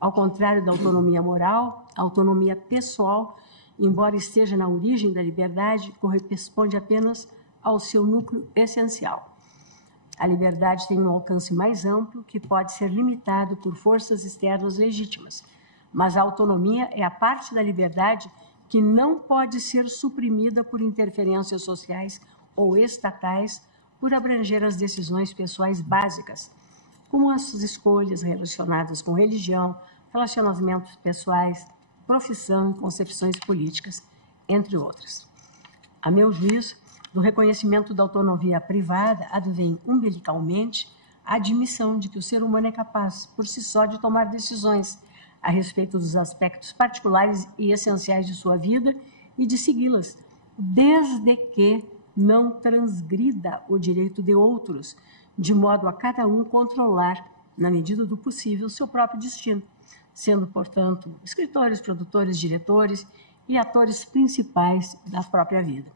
Ao contrário da autonomia moral, a autonomia pessoal, embora esteja na origem da liberdade, corresponde apenas ao seu núcleo essencial. A liberdade tem um alcance mais amplo que pode ser limitado por forças externas legítimas, mas a autonomia é a parte da liberdade que não pode ser suprimida por interferências sociais ou estatais por abranger as decisões pessoais básicas, como as escolhas relacionadas com religião, relacionamentos pessoais, profissão e concepções políticas, entre outras. A meu juízo, do reconhecimento da autonomia privada advém umbilicalmente a admissão de que o ser humano é capaz, por si só, de tomar decisões a respeito dos aspectos particulares e essenciais de sua vida e de segui-las, desde que não transgrida o direito de outros, de modo a cada um controlar, na medida do possível, seu próprio destino, sendo, portanto, escritores, produtores, diretores e atores principais da própria vida.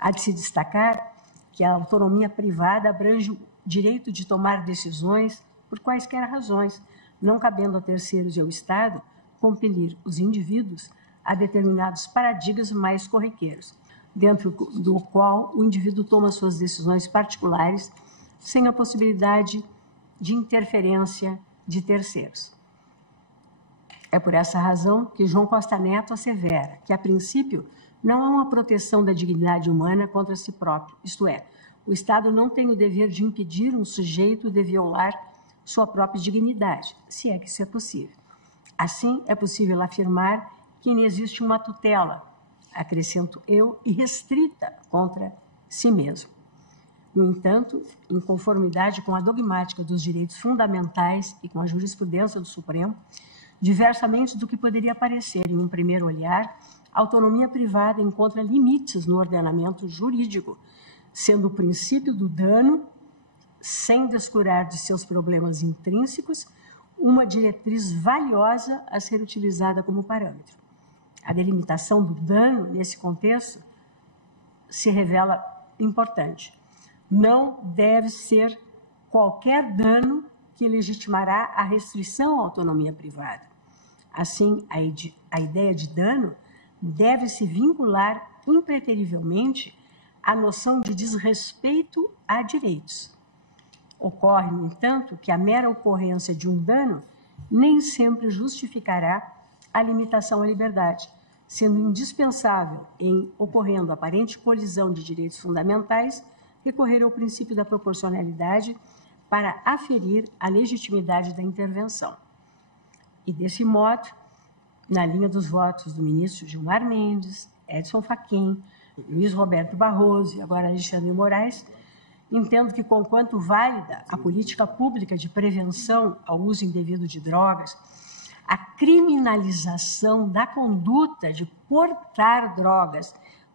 Há de se destacar que a autonomia privada abrange o direito de tomar decisões por quaisquer razões, não cabendo a terceiros e ao Estado compelir os indivíduos a determinados paradigmas mais corriqueiros, dentro do qual o indivíduo toma suas decisões particulares sem a possibilidade de interferência de terceiros. É por essa razão que João Costa Neto assevera que, a princípio, não há uma proteção da dignidade humana contra si próprio, isto é, o Estado não tem o dever de impedir um sujeito de violar sua própria dignidade, se é que isso é possível. Assim, é possível afirmar que não existe uma tutela, acrescento eu, irrestrita contra si mesmo. No entanto, em conformidade com a dogmática dos direitos fundamentais e com a jurisprudência do Supremo, diversamente do que poderia parecer em um primeiro olhar, a autonomia privada encontra limites no ordenamento jurídico, sendo o princípio do dano, sem descurar de seus problemas intrínsecos, uma diretriz valiosa a ser utilizada como parâmetro. A delimitação do dano, nesse contexto, se revela importante. Não deve ser qualquer dano que legitimará a restrição à autonomia privada. Assim, a ideia de dano deve se vincular impreterivelmente à noção de desrespeito a direitos. Ocorre, no entanto, que a mera ocorrência de um dano nem sempre justificará a limitação à liberdade, sendo indispensável, em ocorrendo aparente colisão de direitos fundamentais, recorrer ao princípio da proporcionalidade para aferir a legitimidade da intervenção. E, desse modo, na linha dos votos do ministro Gilmar Mendes, Edson Fachin, Luiz Roberto Barroso e agora Alexandre de Moraes, entendo que, conquanto válida a política pública de prevenção ao uso indevido de drogas, a criminalização da conduta de portar drogas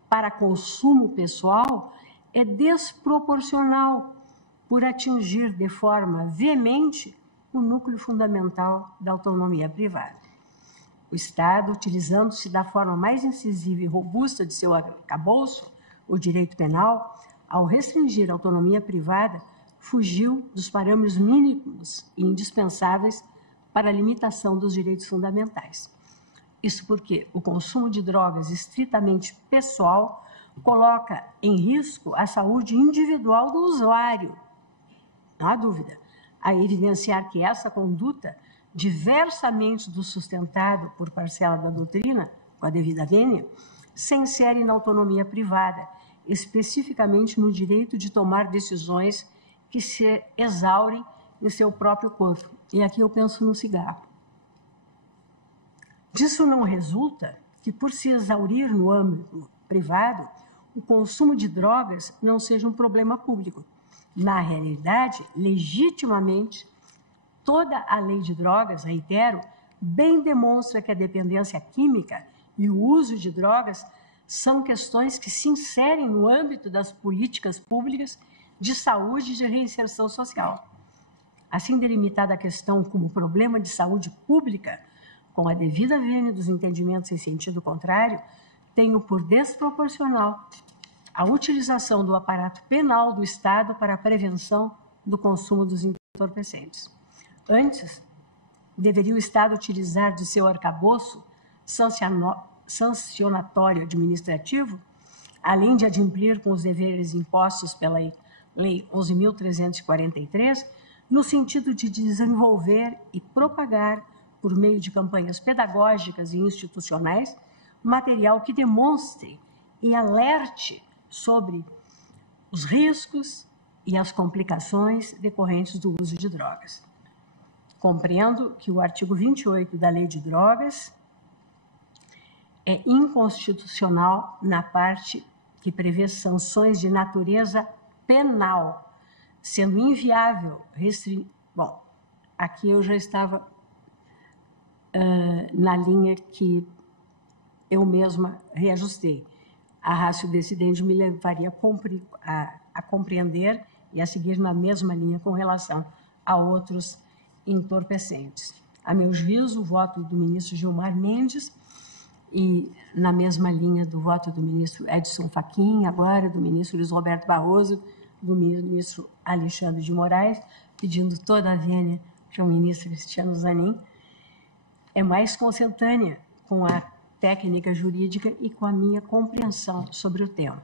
para consumo pessoal é desproporcional por atingir de forma veemente o núcleo fundamental da autonomia privada. O Estado, utilizando-se da forma mais incisiva e robusta de seu arcabouço, o direito penal, ao restringir a autonomia privada, fugiu dos parâmetros mínimos e indispensáveis para a limitação dos direitos fundamentais. Isso porque o consumo de drogas estritamente pessoal coloca em risco a saúde individual do usuário. Não há dúvida, a evidenciar que essa conduta, diversamente do sustentado por parcela da doutrina, com a devida vênia, se insere na autonomia privada, especificamente no direito de tomar decisões que se exaurem em seu próprio corpo. E aqui eu penso no cigarro. Disso não resulta que, por se exaurir no âmbito privado, o consumo de drogas não seja um problema público. Na realidade, legitimamente, toda a lei de drogas, reitero, bem demonstra que a dependência química e o uso de drogas são questões que se inserem no âmbito das políticas públicas de saúde e de reinserção social. Assim delimitada a questão como problema de saúde pública, com a devida vênia dos entendimentos em sentido contrário, tenho por desproporcional a utilização do aparato penal do Estado para a prevenção do consumo dos entorpecentes. Antes, deveria o Estado utilizar de seu arcabouço sancionatório administrativo, além de adimplir com os deveres impostos pela Lei 11.343, no sentido de desenvolver e propagar, por meio de campanhas pedagógicas e institucionais, material que demonstre e alerte sobre os riscos e as complicações decorrentes do uso de drogas. Compreendo que o artigo 28 da Lei de Drogas é inconstitucional na parte que prevê sanções de natureza penal, sendo inviável Bom, aqui eu já estava na linha que eu mesma reajustei. A ratio decidendi me levaria a compreender e a seguir na mesma linha com relação a outros entorpecentes. A meu juízo, o voto do ministro Gilmar Mendes, e na mesma linha do voto do ministro Edson Fachin, agora do ministro Luiz Roberto Barroso, do ministro Alexandre de Moraes, pedindo toda a vênia para o ministro Cristiano Zanin, é mais consentânea com a técnica jurídica e com a minha compreensão sobre o tema.